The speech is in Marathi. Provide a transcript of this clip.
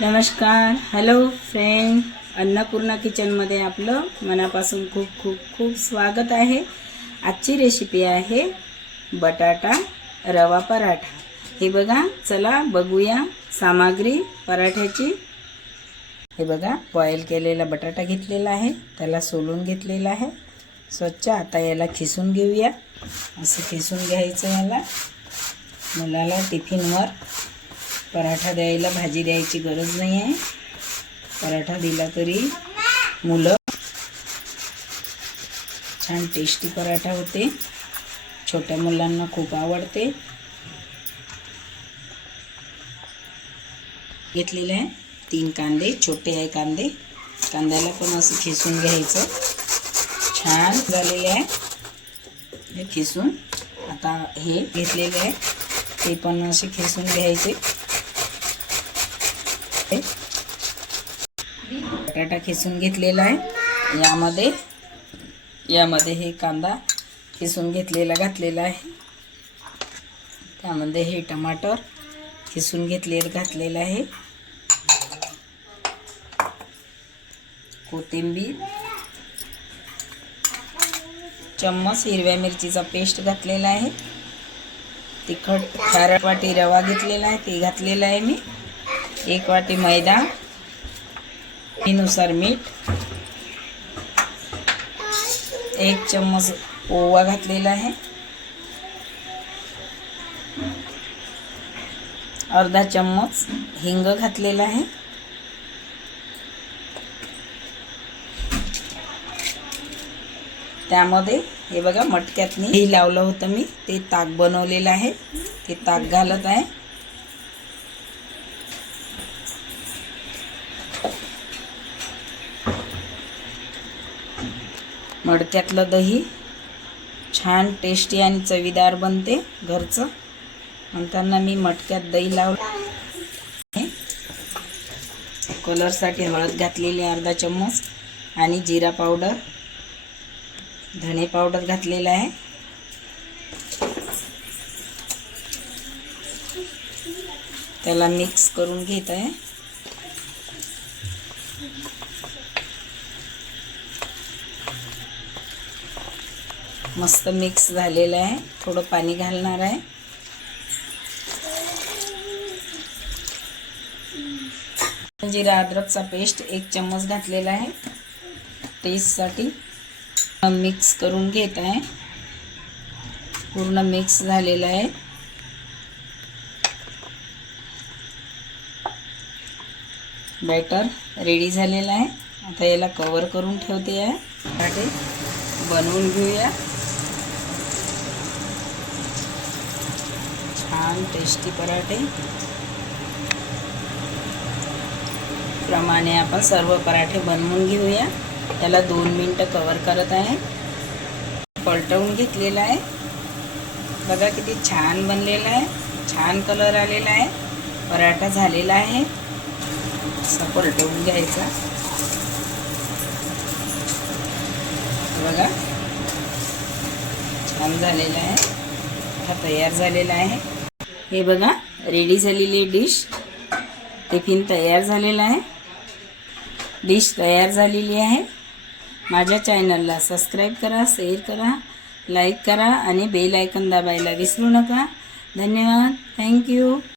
नमस्कार. हॅलो फ्रेंड अन्नपूर्णा किचनमध्ये आपलं मनापासून खूप खूप खूप स्वागत आहे. आजची रेसिपी आहे बटाटा रवा पराठा. हे बघा चला बघूया सामग्री पराठ्याची. हे बघा बॉईल केलेला बटाटा घेतलेला आहे. त्याला सोलून घेतलेला आहे. स्वच्छ आता याला खिसून घेऊया. असं खिसून घ्यायचं याला. मुलाला टिफिनवर पराठा द्यायला भाजी द्यायची गरज नाही आहे. पराठा दिला तरी मुलं छान टेस्टी पराठा होते. छोट्या मुलांना खूप आवडते. घेतलेले आहे तीन कांदे छोटे आहे कांदे. कांद्याला पण असं खिसून घ्यायचं. छान झालेले आहे. हे खिसून. आता हे घेतलेले आहे. ते पण असे खिसून घ्यायचे. बटाटा खिसून घेतलेला आहे. यामध्ये यामध्ये हे कांदा खिसून घेतलेला घातलेला आहे. त्यामध्ये हे टमाटर खिसून घेतलेलं घातलेलं आहे. कोथिंबीर चम्मच हिरव्या मिरचीचा पेस्ट घातलेला आहे. तिखट खारट वाटी रवा घेतलेला आहे ते घातलेला आहे मी. एक वाटी मैदा नुसार मीठ एक चम्मच ओवा घातलेला आहे अर्धा चम्मच हिंग घातलेला आहे त्यामध्ये हे बघा मटक्यातनी लावलं होतं मी ते ताक बनवलेलं आहे ते ताक घालत आहे. मडक्यातलं दही. छान टेस्टी आणि चवीदार बनते घरचं. म्हणताना मी मटक्यात दही लावलं. कलरसाठी हळद घातलेली अर्धा चम्मच आणि जिरा पावडर धणे पावडर घातलेला आहे. त्याला मिक्स करून घेत आहे. मस्त मिक्स झालेलं आहे. थोडं पाणी घालणार आहे. जिरा अद्रकचा पेस्ट एक चम्मच घातलेला आहे. टेस्टसाठी मिक्स करून घेत आहे. पूर्ण मिक्स झालेलं आहे. बॅटर रेडी झालेलं आहे. आता याला कवर करून ठेवते आहे. बनवून घेऊया. छान टेस्टी पराठे. प्रमाणे आपण सर्व पराठे बनवून घेऊया. त्याला दोन मिनटं कवर करत आहे. पलटवून घेतलेला आहे. बघा किती छान बनलेला आहे. छान कलर आलेला आहे. पराठा झालेला आहे. असा पलटवून घ्यायचा. बघा. छान झालेला आहे. हा तयार झालेला आहे. हे बघा रेडी झालेली डिश टिफिन तयार झालेला आहे. डिश तयार झालेली आहे. माझ्या चॅनलला सबस्क्राईब करा शेअर करा लाईक करा आणि बेल आयकन दाबायला विसरू नका. धन्यवाद. थँक्यू